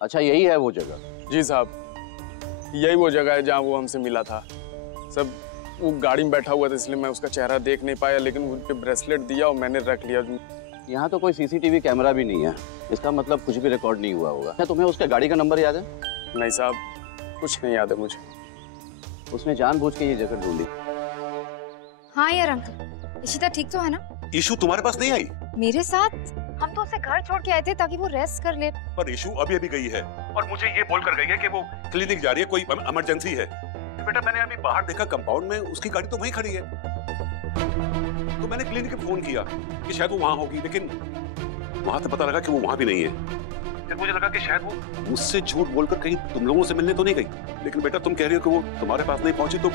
अच्छा, यही है वो जगह? जी साहब, यही वो जगह है जहाँ वो हमसे मिला था। सब वो गाड़ी में बैठा हुआ था इसलिए मैं उसका चेहरा देख नहीं पाया, लेकिन उनके ब्रेसलेट दिया और मैंने रख लिया। यहाँ तो कोई सीसीटीवी कैमरा भी नहीं है, इसका मतलब कुछ भी रिकॉर्ड नहीं हुआ होगा। क्या तुम्हें उसके गाड़ी का नंबर याद है? नहीं साहब, कुछ नहीं याद है मुझे। उसने जानबूझ के ये जगह ढूंढी। हाँ यार अंकल, इशिता ठीक तो है ना? ईशु तुम्हारे पास नहीं आई? मेरे साथ? हम तो उसे घर छोड़ के आए थे ताकि वो रेस्ट कर ले। पर ईशु अभी गई है और मुझे ये बोल कर गई है कि वो क्लिनिक जा रही है, कोई इमरजेंसी है। बेटा मैंने अभी बाहर देखा कंपाउंड में, उसकी गाड़ी तो वहीं खड़ी है। तो मैंने क्लिनिक पे फोन किया कि शायद वो वहां होगी, लेकिन वहां से पता लगा कि वो वहां भी नहीं है। फिर मुझे लगा कि शायद वो मुझसे झूठ बोलकर कहीं तुम लोगों से मिलने तो नहीं गई। लेकिन बेटा तुम कह रही हो कि वो तुम्हारे पास नहीं पहुंची, तो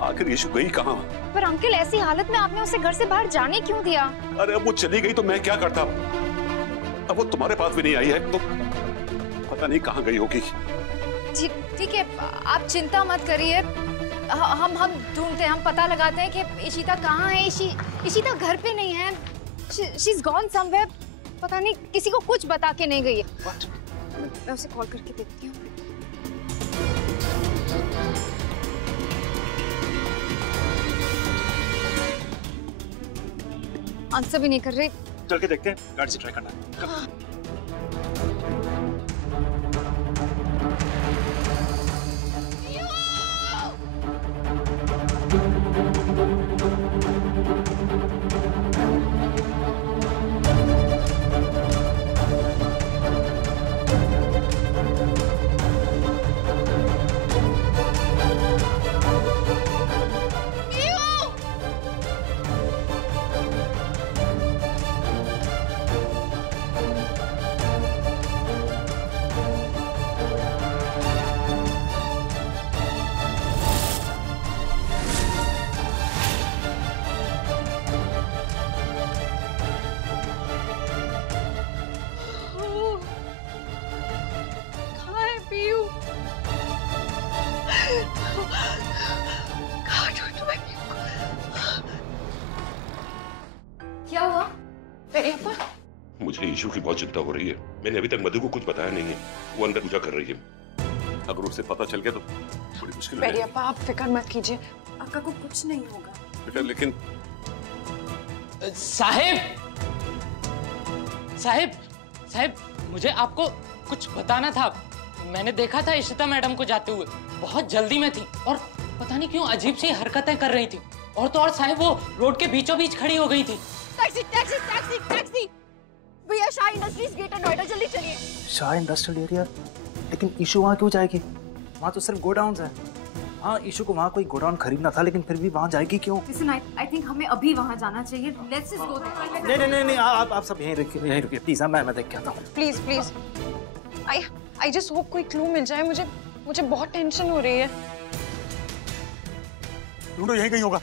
आखिर ईशु गई कहाँ? पर अंकल ऐसी हालत में आपने उसे घर से बाहर जाने क्यों दिया? अरे अब वो चली गई तो मैं क्या करता? अब वो तुम्हारे पास भी नहीं आई है तो पता नहीं कहाँ गई होगी। ठीक है, आप चिंता मत करिए। हम ढूंढते हैं, हम पता लगाते हैं कि इशिता कहाँ है। इशिता घर पे नहीं है। She is gone somewhere. पता नहीं किसी को कुछ बता के नहीं गई है। मैं उसे कॉल करके देखती हूँ। आंसर भी नहीं कर रही। चल के देखते हैं, गाड़ी से ट्राई करना है। क्या हुआ? मुझे ईशु की बहुत चिंता हो रही है। मैंने अभी तक मधु को कुछ बताया नहीं है। वो अंदर पूजा कर रही है। अगर उसे पता चल गया तो बड़ी मुश्किल है। पेरियप्पा आप फिक्र मत कीजिए, अक्का को कुछ नहीं होगा। बेटा लेकिन साहिब मुझे आपको कुछ बताना था। मैंने देखा था इशिता मैडम को जाते हुए, बहुत जल्दी में थी और पता नहीं क्यों अजीब सी हरकतें कर रही थी। और तो और साहिब वो रोड के बीचों बीच खड़ी हो गई थी। टैक्सी टैक्सी टैक्सी टैक्सी भैया, शाह इंडस्ट्रीज गेट नोएडा, जल्दी चलिए। Shah industrial area? लेकिन ईशु वहाँ क्यों जाएगी? वहाँ तो सिर्फ गोडाउन्स है। हाँ, ईशु को वहाँ कोई गोडाउन खरीदना था, लेकिन फिर भी वहाँ जाएगी क्यों? Listen, I think हमें अभी वहाँ जाना चाहिए। Let's just go there. नहीं, आप सब यहीं रुकिए प्लीज। मैं देख के आता हूँ। Please please, I just hope कोई क्लू मिल जाए। मुझे बहुत टेंशन हो रही है। ढूंढो, यहीं कहीं होगा।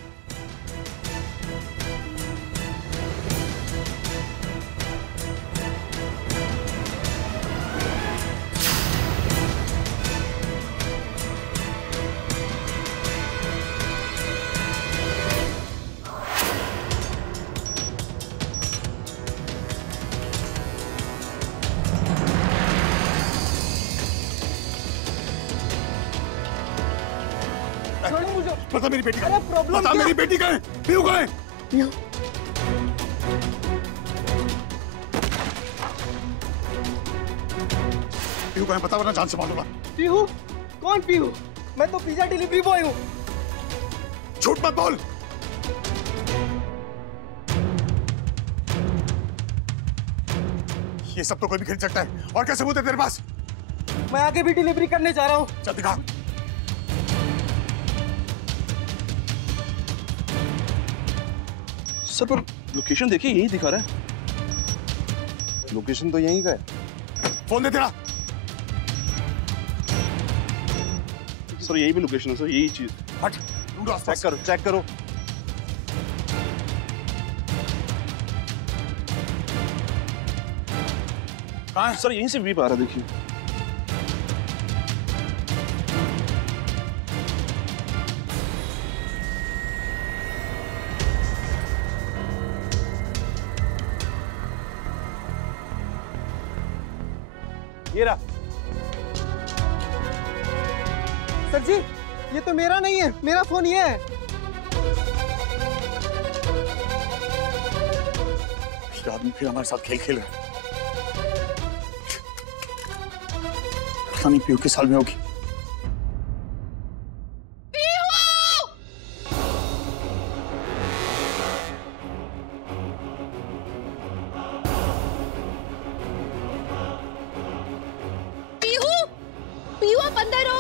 पता मेरी बेटी का है? पता मेरी बेटी का है? पीहू का है? पीहू का है, पता वरना जान से मालूंगा। पीहू? कौन पीहू? मैं तो पिज्जा डिलीवरी बॉय हूँ। झूठ मत बोल। ये सब तो कोई भी खरीद सकता है। और क्या सबूत है तेरे पास? मैं आगे भी डिलीवरी करने जा रहा हूँ। चल दिखा। सर पर लोकेशन देखिए, यही दिखा रहा है। लोकेशन तो यहीं का है। फोन दे तेरा। सर यही भी लोकेशन है सर, यही चीज। हट, ढूंढो, चेक करो। कहाँ है? सर यहीं से वीप आ रहा है, देखिए। ये रहा। सर जी, ये तो मेरा नहीं है, मेरा फोन ये है। ये आदमी फिर हमारे साथ खेल खेल रहा है। पता नहीं पीयू किस साल में होगी। पीहू आप अंदर हो।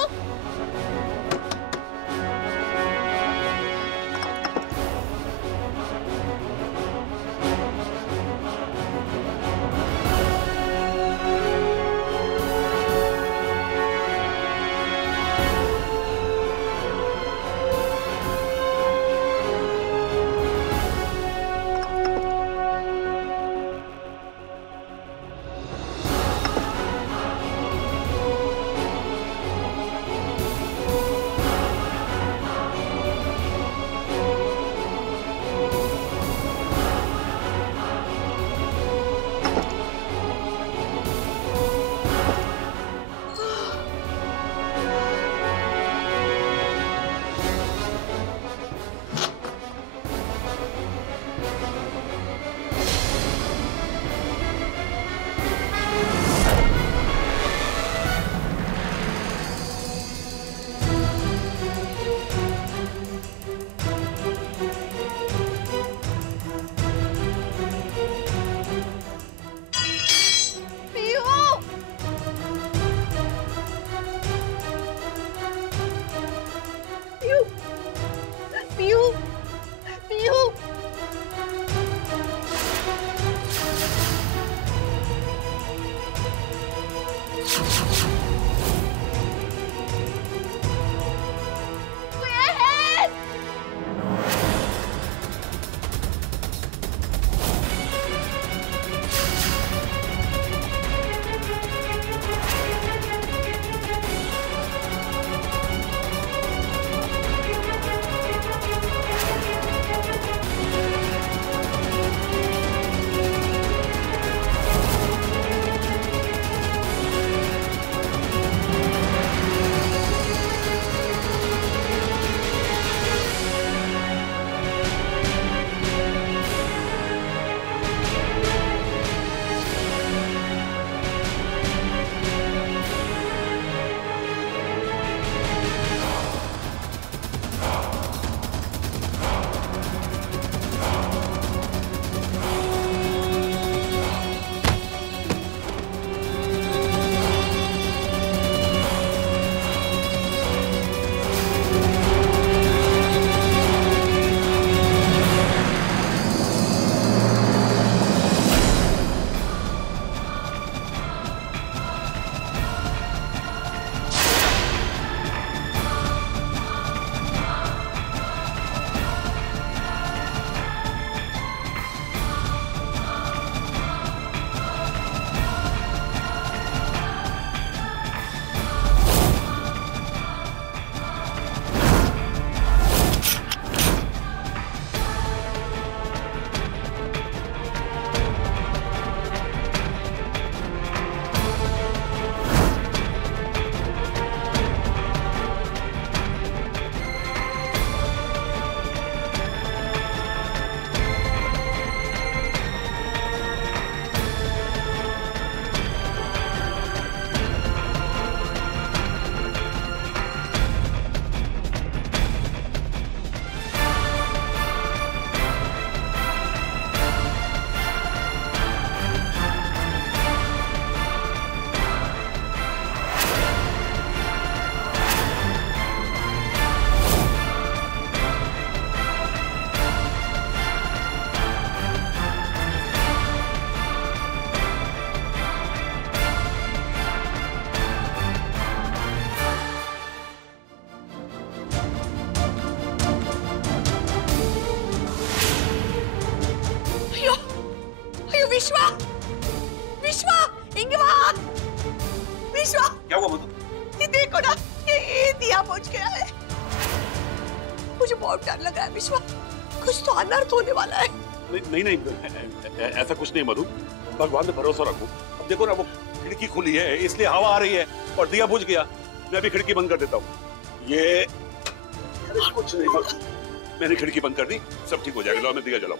विश्वा, विश्वा, इंगवा, विश्वा। क्या हुआ मधु? ये देखो ना, ये दिया बुझ गया है। मुझे बहुत डर लग रहा है विश्वा, कुछ तो अनर्थ होने वाला है। नहीं नहीं, ऐसा कुछ नहीं मधु, भगवान पे भरोसा रखो। अब देखो ना, वो खिड़की खुली है इसलिए हवा आ रही है और दिया बुझ गया। मैं भी खिड़की बंद कर देता हूँ। ये कुछ नहीं होगा। मैंने खिड़की बंद कर दी, सब ठीक हो जाएगा। लो मैं दिया जलाऊं।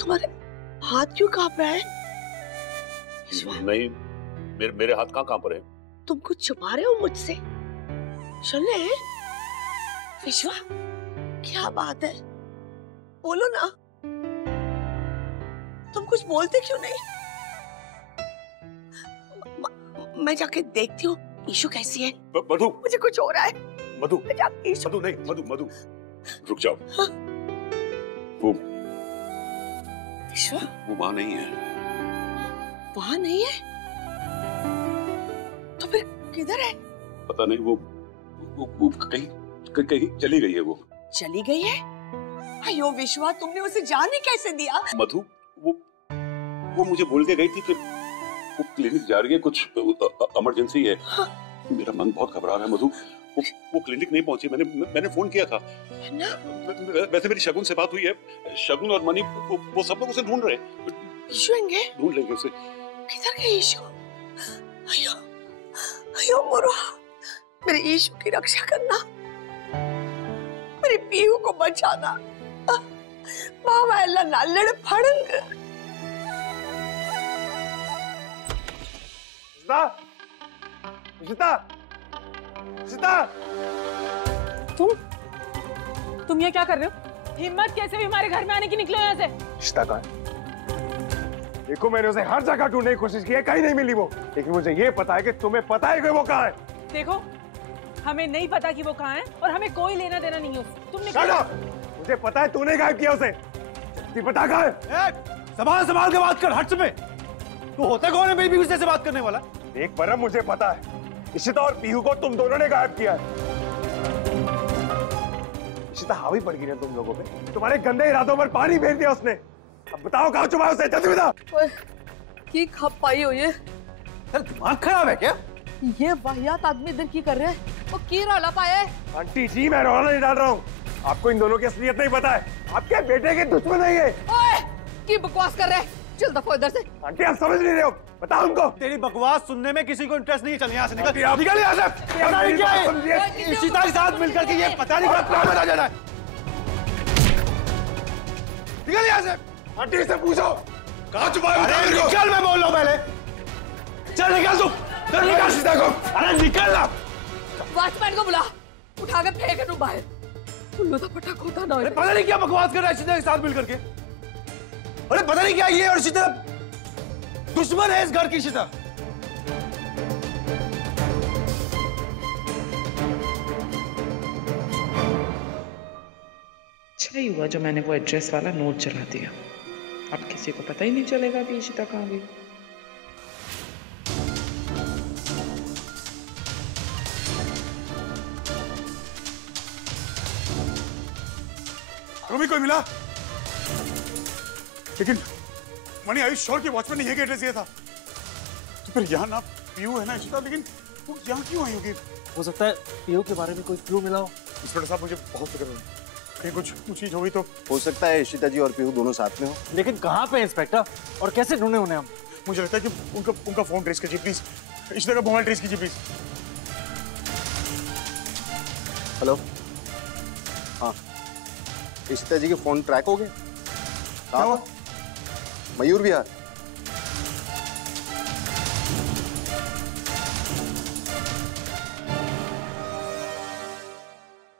तुम्हारे हाथ क्यों कांप रहा है? नहीं, मेरे हाथ कहाँ कांप रहे? तुम कुछ छुपा रहे हो मुझसे? चले विश्वा, क्या बात है? बोलो ना। तुम कुछ बोलते क्यों नहीं? मैं जाके देखती हूँ ईशु कैसी है। मधु, मुझे कुछ हो रहा है। मधु, ईशु मधु नहीं, मधु रुक जाओ। हाँ? वो वहां नहीं है। वहां नहीं है? तो फिर किधर है? पता नहीं, वो कहीं चली गई है। वो चली गई है? अयो विश्वा, तुमने उसे जाने कैसे दिया? मधु, वो मुझे बोल के गई थी कि वो क्लिनिक जा रही है, कुछ इमरजेंसी है। हाँ। मेरा मन बहुत घबरा रहा है मधु। वो क्लिनिक नहीं पहुंची। मैंने फोन किया था। वैसे मेरी शगुन से बात हुई है। शगुन और मनी वो सब लोग उसे ढूंढ रहे हैं। ढूंढ लेंगे उसे। किधर गए ईशु? अयो अयो मोरा, मेरे ईशु की रक्षा करना, मेरे पीहू को बचाना। मामा अल्लाह नालड़ फड़ंग। सीता, तुम ये क्या कर रहे हो? हिम्मत कैसे भी हमारे घर में आने की निकलो यहाँ से? सीता कहाँ है? देखो, मैंने उसे हर जगह ढूंढने की कोशिश की है, कहीं नहीं मिली वो। लेकिन मुझे ये पता है कि तुम्हें पता है कि वो कहाँ है। देखो, हमें नहीं पता कि वो कहाँ है और हमें कोई लेना देना नहीं है उससे। तुमने मुझे पता है तूने गायब किया उसे। पता कहाँ है? संभाल के बात कर, हट में। तू होता कौन है मेरी बीवी से बात करने वाला? देख परम, मुझे पता है इशिता और पीहू को तुम दोनों ने गायब किया है। इशिता हावी पड़ गई ना तुम लोगों पे। तुम्हारे गंदे इरादों पर पानी फेर दिया उसने। अब बताओ कहाँ छुपा उसे? जल्दी बता। की खप पाई हो ये? दिमाग खराब है क्या? ये वाहियात आदमी इधर की कर रहे हैं? वो की रौला पाया है? आंटी जी, मैं रौला नहीं डाल रहा हूँ। आपको इन दोनों की असलियत नहीं पता है। आपके बेटे के दुश्मन है ये। ओए, की बकवास कर रहे हैं? चल दफो इधर से। आंटी, आप समझ नहीं रहे हो। बताओ उनको। तेरी बकवास सुनने में किसी को इंटरेस्ट नहीं है। चल यहाँ से निकल यहाँ से। पता नहीं क्या है इशिता के साथ मिलकर के ये पता नहीं क्या प्लान बना जाना है। निकल यहाँ से। आंटी से पूछो कहाँ छुपाए। अरे निकल, मैं बोल रहा हूँ पहले। चल निकल तू। चल निकल सीता को। अरे निकल ना। वॉचमैन को बुला, उठा के फेंक दो बाहर। उल्लू तो पटाख होता ना। अरे पता नहीं क्या बकवास कर रहा है इशिता के साथ मिलकर के। अरे पता नहीं क्या ये और इशिता दुश्मन है इस घर की। इशिता अच्छा ही हुआ जो मैंने वो एड्रेस वाला नोट जला दिया। अब किसी को पता ही नहीं चलेगा कि इशिता कहाँ गई। रूमी कोई मिला? लेकिन मनी, आयुष श्योर कि वॉचमैन ने यही एड्रेस दिया था? तो फिर यहाँ ना पीयू है ना इशिता, लेकिन वो यहाँ क्यों आई होगी? हो सकता है पीयू के बारे में कोई क्लू मिला हो। इंस्पेक्टर साहब, मुझे बहुत फिक्र है। कहीं कुछ चीज होगी तो। हो सकता है इशिता जी और पीहू दोनों साथ में हो। लेकिन कहाँ पे इंस्पेक्टर, और कैसे ढूंढे उन्हें हम? मुझे लगता है कि उनका फोन ट्रेस कीजिए प्लीज। इशिता का मोबाइल ट्रेस कीजिए प्लीज। हेलो, हाँ, इशिता जी के फोन ट्रैक हो गए। कहाँ? मयूर विहार।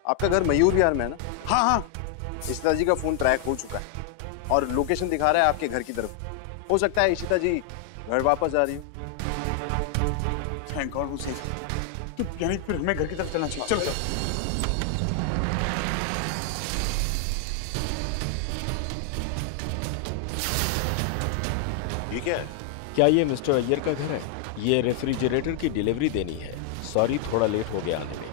आपका घर मयूर विहार में है ना? हाँ हाँ। इशिता जी का फोन ट्रैक हो चुका है और लोकेशन दिखा रहा है आपके घर की तरफ। हो सकता है इशिता जी घर वापस जा रही हो। थैंक गॉड वो सेफ। तो यानी फिर हमें घर की तरफ चलना चाहिए। चलो चलो। ये क्या है? क्या ये मिस्टर अय्यर का घर है? ये रेफ्रिजरेटर की डिलीवरी देनी है। सॉरी थोड़ा लेट हो गया आने में।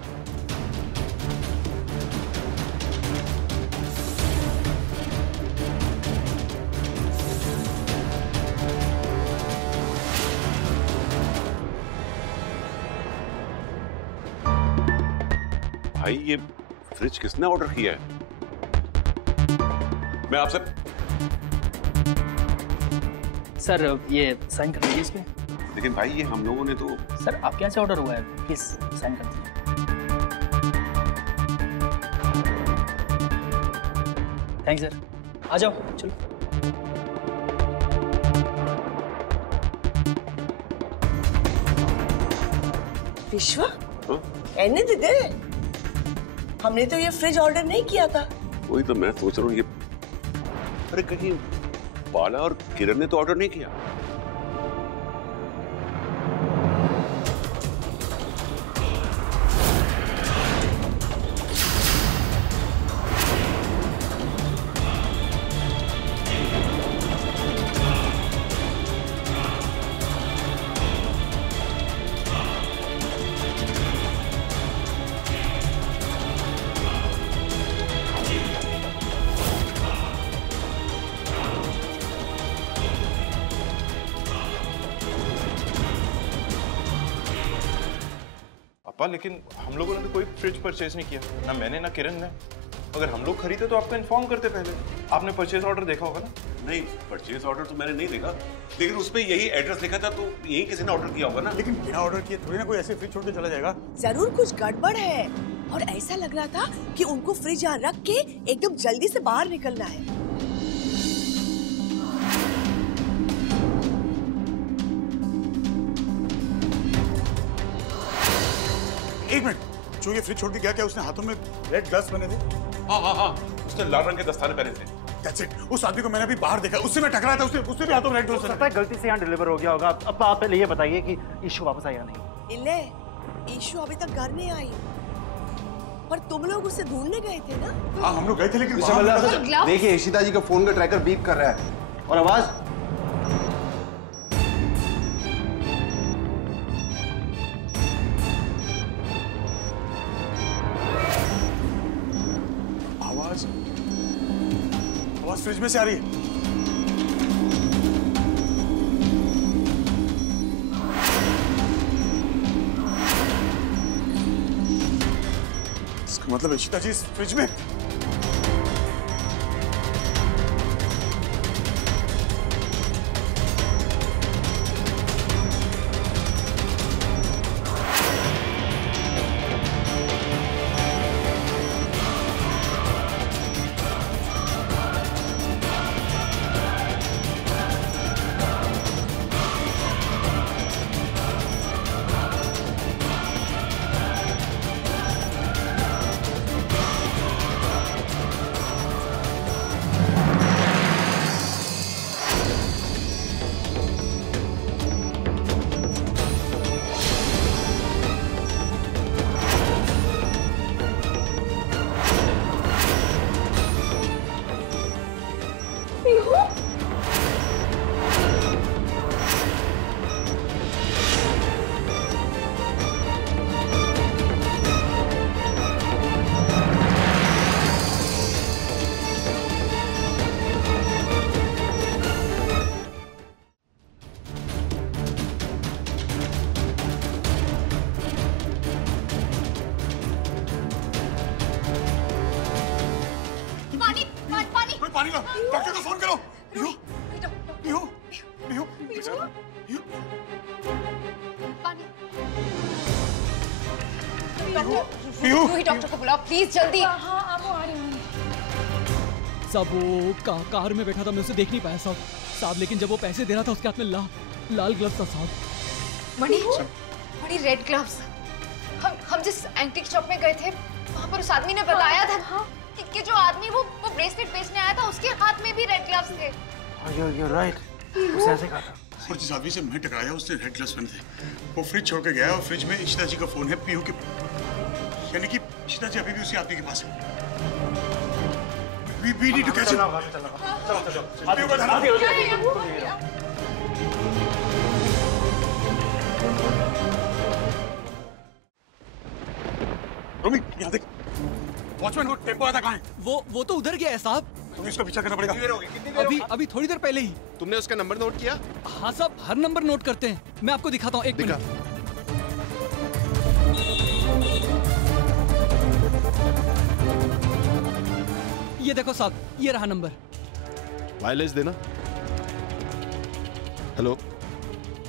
भाई ये फ्रिज किसने ऑर्डर किया है? मैं आपसे सर ये साइन कर दीजिए इसमें। लेकिन भाई ये हम लोगों ने तो सर आपके यहाँ से ऑर्डर हुआ है, प्लीज साइन कर दीजिए। थैंक्स सर, आ जाओ चलो। विश्व रहने दे दे, हमने तो ये फ्रिज ऑर्डर नहीं किया था। वही तो मैं सोच रहा हूँ ये, अरे कहीं बाला और किरण ने तो ऑर्डर नहीं किया? पापा लेकिन हम लोगों ने तो कोई फ्रिज परचेज नहीं किया, ना मैंने ना किरण ने। अगर हम लोग खरीदे तो आपको इन्फॉर्म करते पहले। आपने परचेज ऑर्डर देखा होगा ना? नहीं, परचेज ऑर्डर तो मैंने नहीं देखा, लेकिन उसपे यही एड्रेस लिखा था, तो यही किसी ने ऑर्डर किया होगा ना। लेकिन बिना ऑर्डर किए थोड़ी ना कोई ऐसे फ्रिज छोड़ के चला जाएगा। जरूर कुछ गड़बड़ है और ऐसा लग रहा था कि उनको फ्रिज यहाँ रख के एकदम जल्दी से बाहर निकलना है। एक मिनट, जो ये फ्रिज छोड़ के गया, क्या उसने हाथों में रेड ग्लव्स पहने थे? हाँ हाँ हाँ, उसने लाल रंग के दस्ताने पहने थे। That's it. उस आदमी को मैंने अभी बाहर देखा, उससे मैं टकराया था, उससे भी हाथों में रेड ग्लव्स पहने थे। गलती से यहाँ डिलीवर हो गया होगा। अब आप पहले ये बताइए कि ईशू वापस आया नहीं? इल्ले, ईशू अभी तक घर नहीं आई, पर तुम लोग उसे ढूंढने गए थे ना? हाँ हम लोग गए थे, लेकिन देखिए इशिता जी का फोन का ट्रैकर बीप कर रहा है और आवाज फ्रिज में से आ रही है। इसका मतलब इशिता जी इस फ्रिज में। पानी लो, डॉक्टर को फोन करो। डॉक्टर को बुलाओ प्लीज जल्दी। हाँ आप वो आ रही हूँ। साहब वो कार में बैठा था, मैं उसे देख नहीं पाया साहब, लेकिन जब वो पैसे दे रहा था उसके हाथ में लाल ग्लव्स था साहब। मणि रेड ग्लव्स। हम जिस एंटीक शॉप में गए थे वहाँ पर उस आदमी ने बताया था कि जो आदमी वो ब्रेसलेट बेचने आया था उसके हाथ में भी रेड ग्लव्स थे। You're right. उसने ऐसे कहा था। और जिस आदमी से मैं टकराया उसने रेड ग्लव्स पहने थे। वो फ्रिज छोड़ के गया और फ्रिज में इशिता जी का फोन है पीहू के, यानी कि इशिता जी अभी भी उसी आदमी के पास है। We need to catch him. Pihu का ध्यान रखो। रोमी यहाँ देख, वॉचमैन को टेम्पो आता कहाँ है? वो तो उधर गया है साहब। तुम्हें इसका पीछा करना पड़ेगा। अभी थोड़ी देर पहले ही। तुमने उसका नंबर नोट किया? हाँ साहब, हर नंबर नोट करते हैं। मैं आपको दिखाता हूँ, एक मिनट। ये देखो साहब, ये रहा नंबर। वायरलेस देना। हेलो,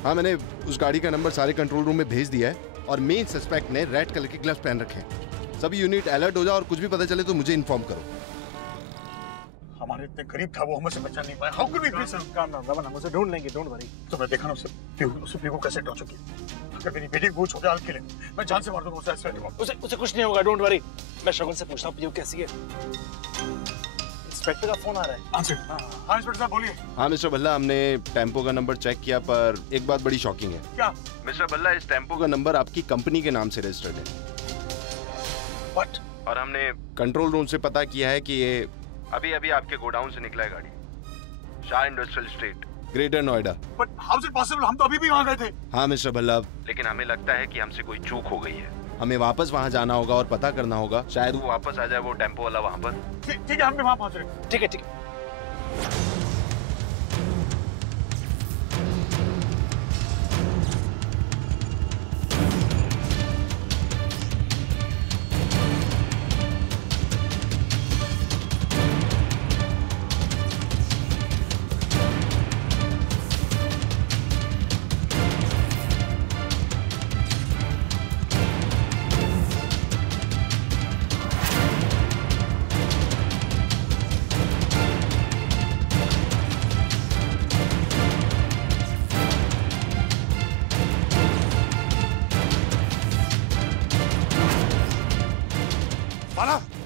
हाँ मैंने उस गाड़ी का नंबर सारे कंट्रोल रूम में भेज दिया है और मेन सस्पेक्ट ने रेड कलर के ग्लव्स पहन रखे हैं। सभी यूनिट अलर्ट हो जाओ और कुछ भी पता चले तो मुझे इन्फॉर्म करो। हमारे इतने करीब था वो, हमसे बचा नहीं पाया। How could we miss him? काम ना रमन, हम उसे ढूंढ लेंगे, डोंट वरी। तो मैं देखा ना उसे पीहू कैसे टच हो गई। अगर मेरी बेटी को छोटे हाल के लिए मैं जान से मार दूंगा उसे कुछ नहीं होगा, डोंट वरी। मैं शगुन से पूछता हूँ पीहू कैसी है। इंस्पेक्टर का फोन आ रहा है। हाँ इंस्पेक्टर साहब बोलिए। हाँ मिस्टर भल्ला, हमने टेम्पो का नंबर चेक किया पर एक बात बड़ी शॉकिंग है। क्या? मिस्टर भल्ला, इस टेम्पो का नंबर आपकी कंपनी के नाम से रजिस्टर्ड है। What? और हमने कंट्रोल रूम से पता किया है कि ये अभी आपके गोडाउन से निकला है गाड़ी, Shah industrial street, greater Noida. But how is it possible? हम तो अभी भी वहाँ गए थे। हाँ मिस्टर भल्ला, लेकिन हमें लगता है कि हमसे कोई चूक हो गई है। हमें वापस वहाँ जाना होगा और पता करना होगा, शायद वो वापस आ जाए वो टेम्पो वाला वहाँ पर। ठीक है, हम भी वहाँ पहुँच रहे हैं। ठीक है।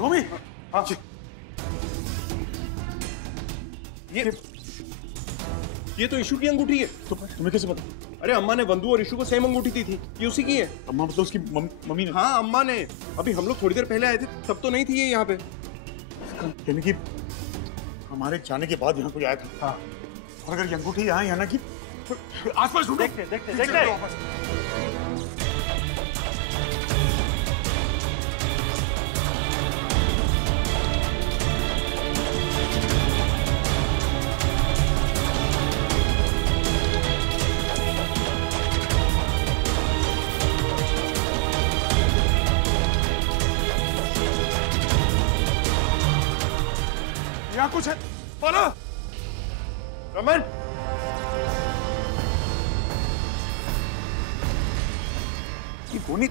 रोमी, हाँ ये तो इशू की अंगूठी है। तुम्हें कैसे पता? अरे अम्मा ने बंधु और इशू को सेम अंगूठी दी थी, ये उसी की है। अम्मा मतलब उसकी मम्मी ने? हाँ अम्मा ने। अभी हम लोग थोड़ी देर पहले आए थे तब तो नहीं थी ये यहाँ पे। यानी कि हमारे जाने के बाद यहाँ कोई आया था। हाँ। और अगर ये अंगूठी यहाँ है ना कि आसपास ढूंढो। देखते। यहाँ कुछ है, बोलो। रमन, ये गोनी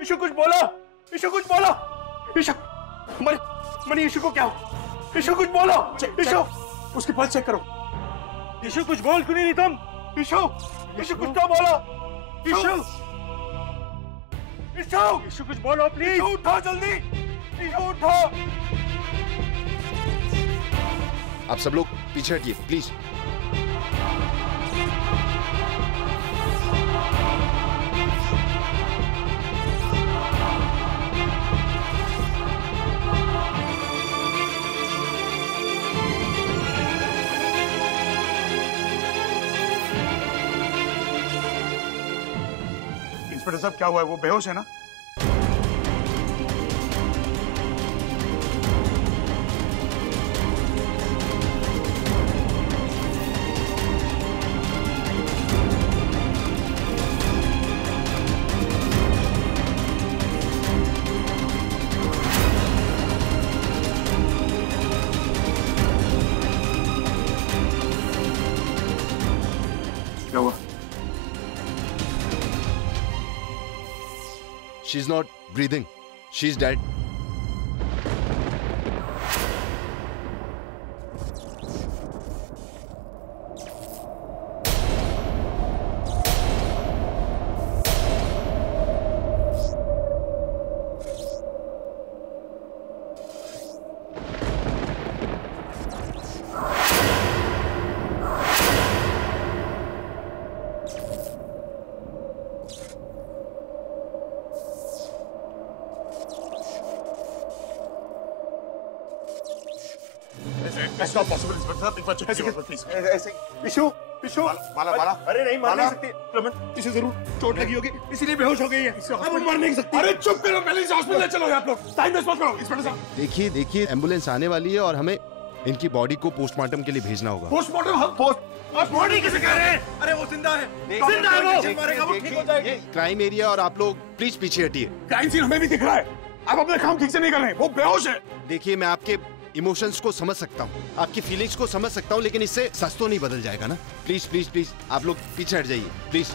इशू कुछ बोलो। इशू मनी इशू को क्या हो? इशू कुछ बोलो। इशू उसके पास चेक करो। इशू कुछ बोल क्यों नहीं तुम? इशू कुछ तो बोलो। इशू कुछ बोलो प्लीज। उठो जल्दी, इशू उठो। आप सब लोग पीछे हटिए प्लीज। इंस्पेक्टर साहब क्या हुआ है? वो बेहोश है ना? She is not breathing, she is dead. It's not possible, Inspector साहब, एक बार check कीजिए, please. ऐसे इशू माला अरे नहीं मार नहीं सकती रमन, इसे जरूर चोट लगी होगी इसीलिए बेहोश हो गई है। अब वो मर नहीं सकती। अरे चुप करो, पहले इसे हॉस्पिटल ले चलो आप लोग, टाइम वेस्ट मत करो इंस्पेक्टर साहब। देखिए एम्बुलेंस आने वाली है और हमें इनकी बॉडी को पोस्टमार्टम के लिए भेजना होगा। पोस्टमार्टम आप बॉडी किसे कह रहे हैं? अरे वो जिंदा है, जिंदा है वो, मरेगा वो, ठीक हो जाएगी। क्राइम एरिया और आप लोग प्लीज पीछे हटिए। क्राइम सीन हमें भी दिख रहा है, आप अपने काम ठीक से नहीं कर रहे हैं, वो बेहोश है। देखिए मैं आपके इमोशंस को समझ सकता हूँ, आपकी फीलिंग्स को समझ सकता हूँ, लेकिन इससे सच तो नहीं बदल जाएगा ना। प्लीज प्लीज प्लीज आप लोग पीछे हट जाइए प्लीज।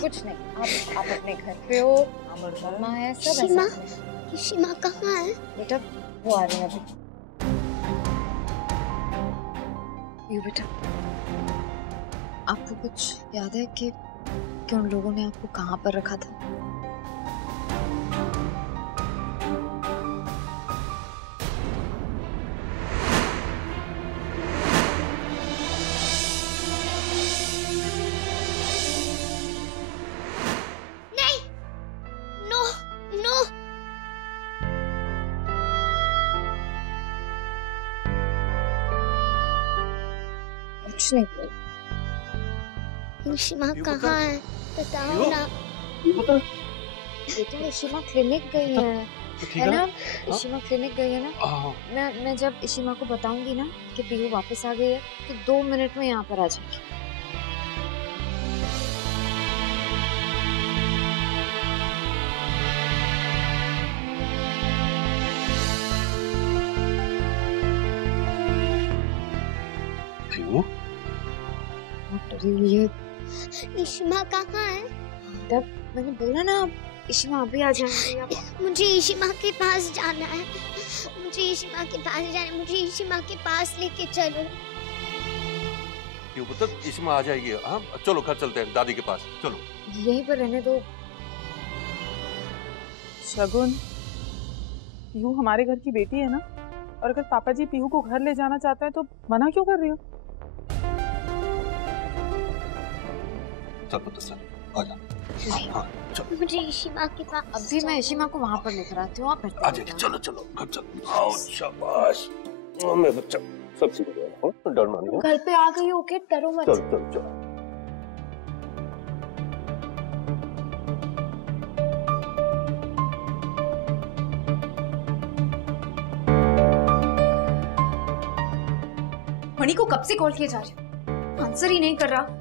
कुछ नहीं, आप अपने घर पे हो, मम्मा है, सब इशिमा, ऐसा। इशिमा कहाँ है? बेटा वो आ रहे हैं अभी। यू बेटा, आपको कुछ याद है कि उन लोगों ने आपको कहाँ पर रखा था? इशिमा कहाँ है? बताओ ना। बेटा इशिमा क्लिनिक गई है ना? इशिमा क्लिनिक गई है ना? मैं जब इशिमा को बताऊंगी ना कि पीहू वापस आ गई है तो 2 मिनट में यहाँ पर आ जाएगी। इशिमा कहाँ है? तब मैंने बोला ना इशिमा अभी आ जाएंगी। मुझे इशिमा के पास जाना है, मुझे इशिमा के पास जाना है, मुझे इशिमा के पास लेके चलो। क्यों पुत्र, इशिमा आ जाएगी। हाँ चलो घर चलते हैं दादी के पास, चलो। यहीं पर रहने दो। शगुन, पीहू हमारे घर की बेटी है ना, और अगर पापा जी पीहू को घर ले जाना चाहते हैं तो मना क्यों कर रही हो? चल पुत्र चल, आ जा। हाँ, चलो। मुझे इशिमा के पास। अभी मैं इशिमा को वहाँ पर लेकर आती हूँ, आप आ जाइए। चलो चलो घर चलो। आओ शाबाश, मेरा बच्चा सब ठीक हो जाएगा, डरना नहीं। घर पे आ गई हो के डरो मत। चल चल चल। मणि को कब से कॉल किया जा रहा है, आंसर ही नहीं कर रहा।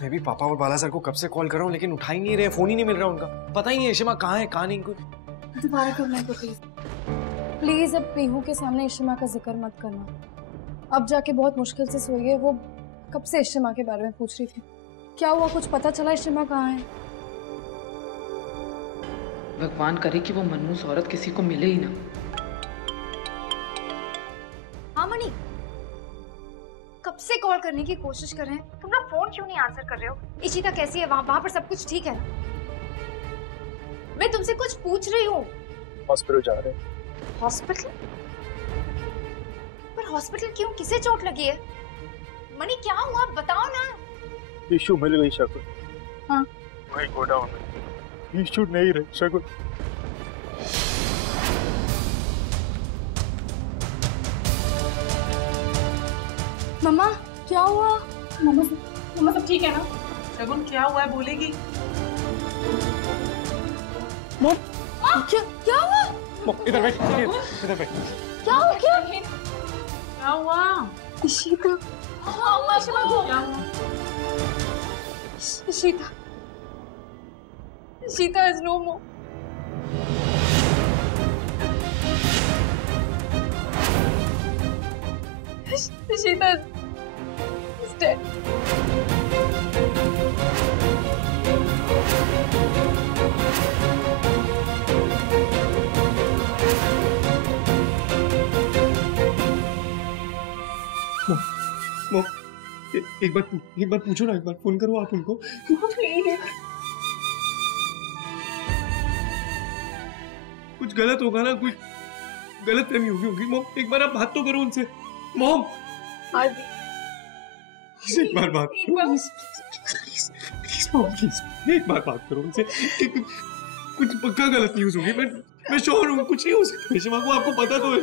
मैं भी पापा और बाला सर को कब से कॉल कर रहा हूँ लेकिन उठा ही नहीं रहे, फोन ही नहीं मिल रहा उनका। पता ही नहीं इशिमा कहाँ है कहाँ नहीं। दोबारा करना तो प्लीज अब पीहू के सामने इशिमा का जिक्र मत करना। अब जाके बहुत मुश्किल से सोई है, वो कब से इशिमा के बारे में पूछ रही थी। क्या हुआ, कुछ पता चला इशिमा कहाँ है? भगवान करे कि वो मनहूस औरत किसी को मिले ही ना। हाँ मणि, कब से कॉल करने की कोशिश कर रहे हैं, तुम लोग फोन क्यों नहीं आंसर कर रहे हो? इशिता कैसी है? वहाँ पर सब कुछ ठीक है? मैं तुमसे कुछ पूछ रही हूँ। हॉस्पिटल जा रहे हैं। हॉस्पिटल? पर हॉस्पिटल क्यों, किसे चोट लगी है? मणि क्या हुआ, बताओ ना। इशू मिल गई शगुन। हाँ वही गोडाउन में। इशू नहीं रही शगुन। मम्मा क्या हुआ? मम्मा सब ठीक है ना? शगुन क्या हुआ है, बोलेगी? क्या हुआ? इधर बैठ, इधर बैठ। क्या हो गया? क्या हुआ? Ishita, Ishita, Ishita is no more. Ishita is dead. Mom, एक बार पूछो ना, एक बार फोन करो आप उनको। कुछ गलत होगा ना, कुछ गलत फहमी होगी मॉम, एक बार आप बात तो करो उनसे मॉम। एक बार बात करो मॉम, प्लीज एक बार बात करो उनसे। कुछ पक्का गलत न्यूज़ होगी, मैं श्योर हूँ कुछ नहीं हो सकता रेशमा को, आपको पता तो है।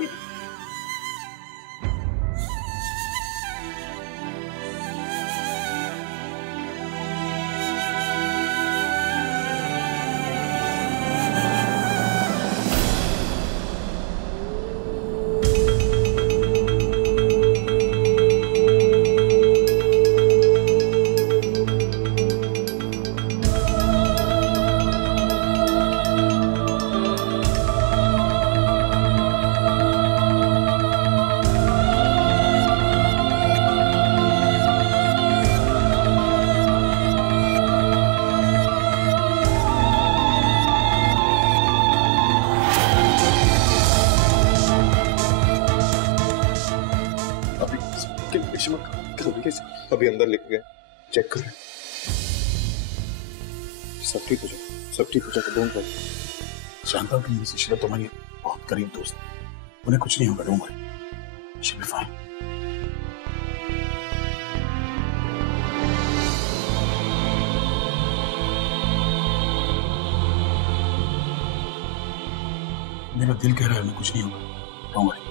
अभी अंदर लेके गए, चेक कर रहे। सब ठीक हो जाए, सब ठीक हो जाएगा, डोंट वरी। जानता हूँ कि मिस इशिता तुम्हारी बहुत करीब दोस्त है, उन्हें कुछ नहीं होगा, don't worry, she will be fine. मेरा दिल कह रहा है मैं कुछ नहीं होगा, डोंट वरी।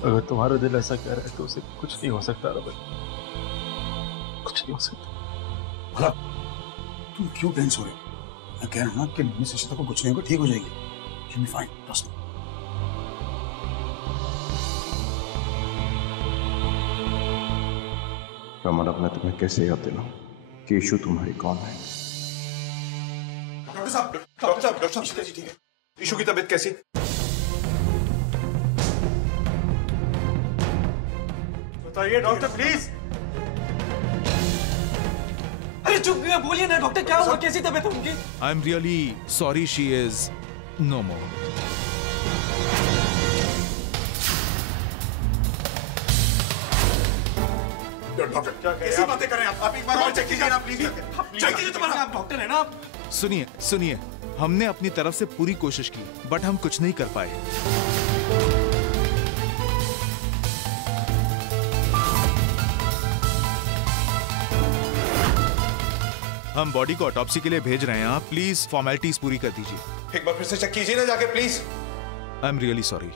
अगर तुम्हारा दिल ऐसा कह रहा है तो उसे कुछ नहीं हो सकता रबल, कुछ नहीं हो सकता। भला तुम क्यों टेंस हो रहे हो? मैं कह रहा हूं ना कि मिस इशिता को कुछ नहीं होगा, ठीक हो जाएगी, she will be fine, trust me. Raman, अब मैं तुम्हें कैसे याद दिलाऊं कि इशू तुम्हारी कौन है? डॉक्टर साहब, इशिता जी ठीक है? इशू की तबीयत कैसी? बताइए डॉक्टर प्लीज। अरे चुप बोलिए ना डॉक्टर, क्या हुआ, कैसी तबीयत है उनकी? I am really sorry, she is no more. Doctor क्या कैसी बातें कर रहे हैं आप एक बार और चेक कीजिए ना प्लीज, चेक कीजिए तुम्हारा। आप डॉक्टर है ना? सुनिए सुनिए, हमने अपनी तरफ से पूरी कोशिश की बट हम कुछ नहीं कर पाए। हम बॉडी को ऑटोप्सी के लिए भेज रहे हैं, आप प्लीज फॉर्मेलिटीज पूरी कर दीजिए। एक बार फिर से चेक कीजिए ना जाके please. I am really sorry.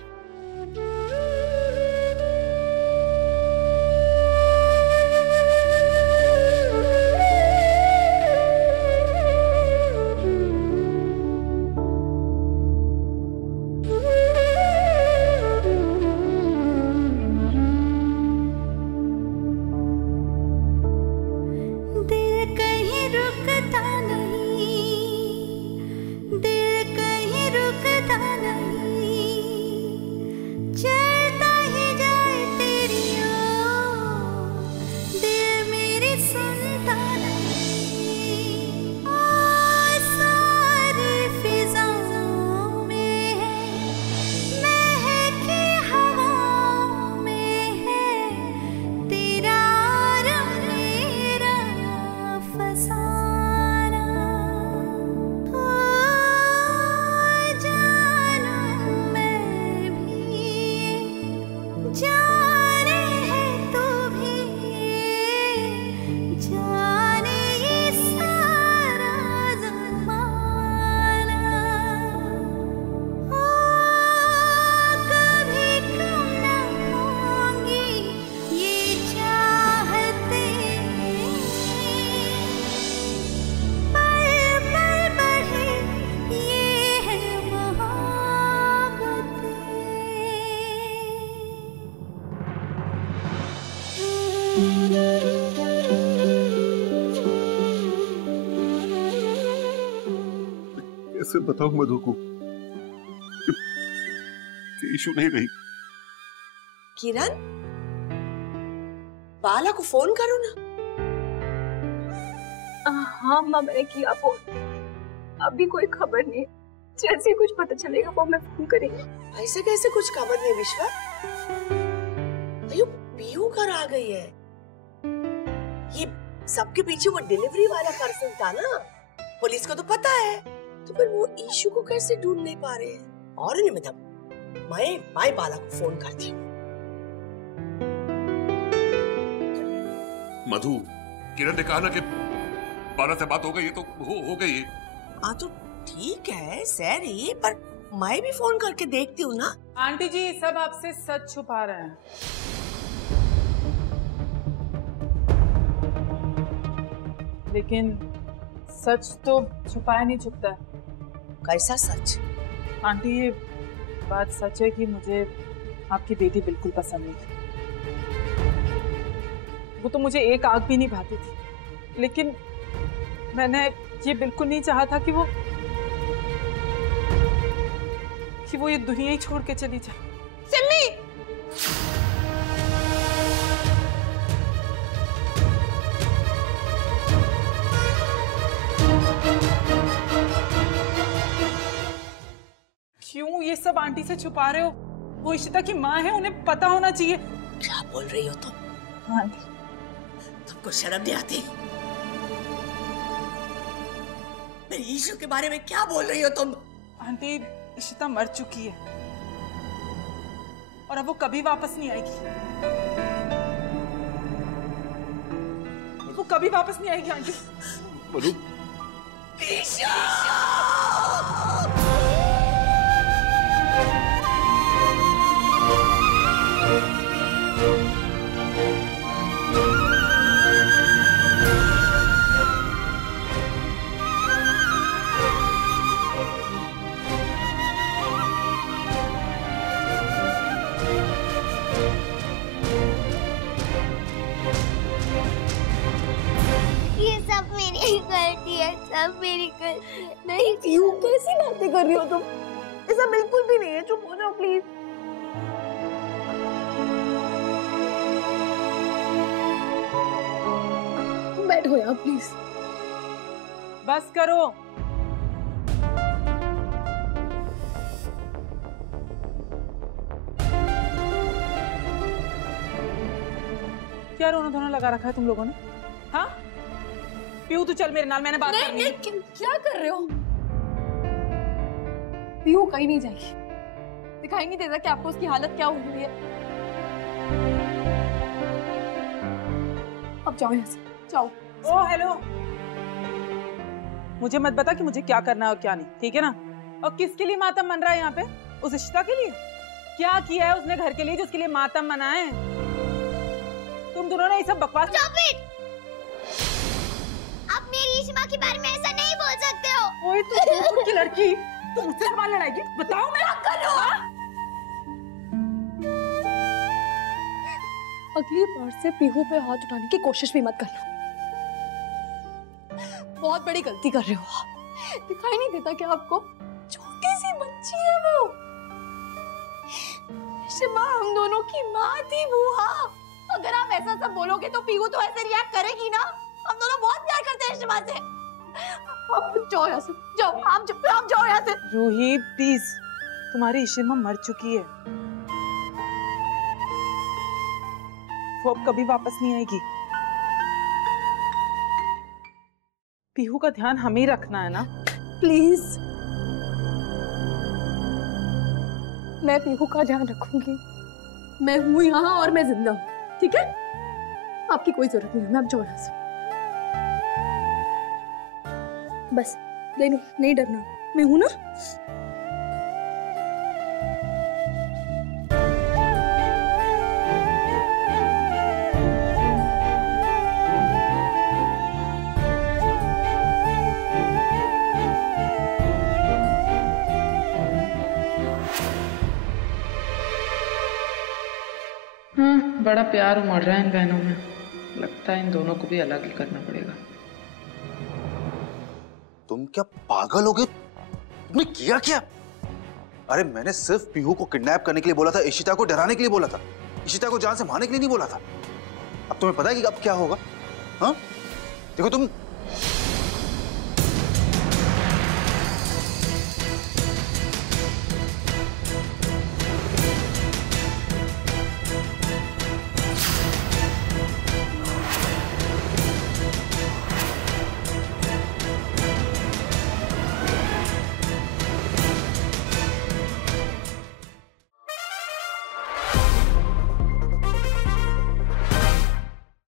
कैसे बताऊं मधु को कि इशू नहीं रही। किरण, बाला को फोन करो ना। हाँ माँ, मैंने किया फोन, अभी कोई खबर नहीं। जैसे ही कुछ पता चलेगा वो मैं फोन करेंगे। ऐसे कैसे कुछ खबर नहीं विश्वा? अयो पीहू घर आ गई है। ये सबके पीछे वो डिलीवरी वाला पर्सन था ना, पुलिस को तो पता है, तो फिर वो इशू को कैसे ढूंढ नहीं पा रहे हैं? और नहीं मतलब मैं बाला को फोन करती हूँ। मधु, किरण ने कहा ना कि बाला से बात हो गई है तो हो गई है। हाँ तो ठीक है सैरी, पर मैं भी फोन करके देखती हूँ ना। आंटी जी सब आपसे सच छुपा रहे हैं। लेकिन सच तो छुपाया नहीं छुपता है। कैसा सच? आंटी ये बात सच है कि मुझे आपकी बेटी बिल्कुल पसंद नहीं थी। वो तो मुझे एक आग भी नहीं भाती थी, लेकिन मैंने ये बिल्कुल नहीं चाहा था कि वो ये दुनिया ही छोड़ के चली जाए। सिम्मी! क्यों ये सब आंटी से छुपा रहे हो? वो इशिता की माँ है, उन्हें पता होना चाहिए। क्या बोल रही हो तुम? हाँ आंटी। तुमको शर्म नहीं आती? मेरी ईशू के बारे में क्या बोल रही हो तुम? आंटी इशिता मर चुकी है और अब वो कभी वापस नहीं आएगी। वो कभी वापस नहीं आएगी आंटी। मधु, गलती है, सब मेरी गलती है। नहीं पीहू, कैसी बातें कर रही हो तुम? ऐसा बिल्कुल भी नहीं है, चुप हो जाओ प्लीज। बैठो यार प्लीज। बस करो। क्या रोना धोना लगा रखा है तुम लोगों ने? हाँ पीहू तू चल मेरे नाल, मैंने बात करनी है। क्या कर रहे हो? पीहू कहीं नहीं जाएगी। दिखाई नहीं देता कि आपको उसकी हालत क्या हुई है? अब जाओ यहाँ से, जाओ। ओ हेलो, मुझे मत बता कि मुझे क्या करना है और क्या नहीं, ठीक है ना? और किसके लिए मातम मन रहा है यहाँ पे? उस इशिता के लिए? क्या किया है उसने घर के लिए जिसके लिए मातम मनाए? तुम दोनों ने ये सब बकवास। आप मेरी इशिमा के बारे में ऐसा नहीं बोल सकते हो। ओए तू की लड़की, तू मुझसे सवाल लड़ाएगी? बताओ मैं क्या कर रहा हूँ? अगली बार से पीहू पे हाथ उठाने की कोशिश भी मत करना। बहुत बड़ी गलती कर रहे हो आप। दिखाई नहीं देता क्या आपको? छोटी सी बच्ची है वो। शिमा हम दोनों की माँ थी बुआ। अगर आप ऐसा सब बोलोगे तो पीहू तो ऐसे रिएक्ट करेगी ना। हम दोनों बहुत प्यार करते हैं शिमा से। आप जाओ यहाँ से, जाओ। आप जाओ यहाँ से। रूही प्लीज, तुम्हारी इशिमा मर चुकी है, वो अब कभी वापस नहीं आएगी। पीहू का ध्यान हमें ही रखना है ना। प्लीज, मैं पीहू का ध्यान रखूंगी। मैं हूं यहाँ और मैं जिंदा हूँ, ठीक है? आपकी कोई जरूरत नहीं है, मैं अब जाओ यहाँ से। बस नहीं डरना, मैं हूं ना। बड़ा प्यार उमड़ रहा है इन बहनों में। लगता है इन दोनों को भी अलग ही करना पड़ेगा। तुम क्या पागल हो गए? तुमने किया क्या? अरे मैंने सिर्फ पीहू को किडनैप करने के लिए बोला था, इशिता को डराने के लिए बोला था, इशिता को जान से मारने के लिए नहीं बोला था। अब तुम्हें पता है कि अब क्या होगा? हाँ देखो, तुम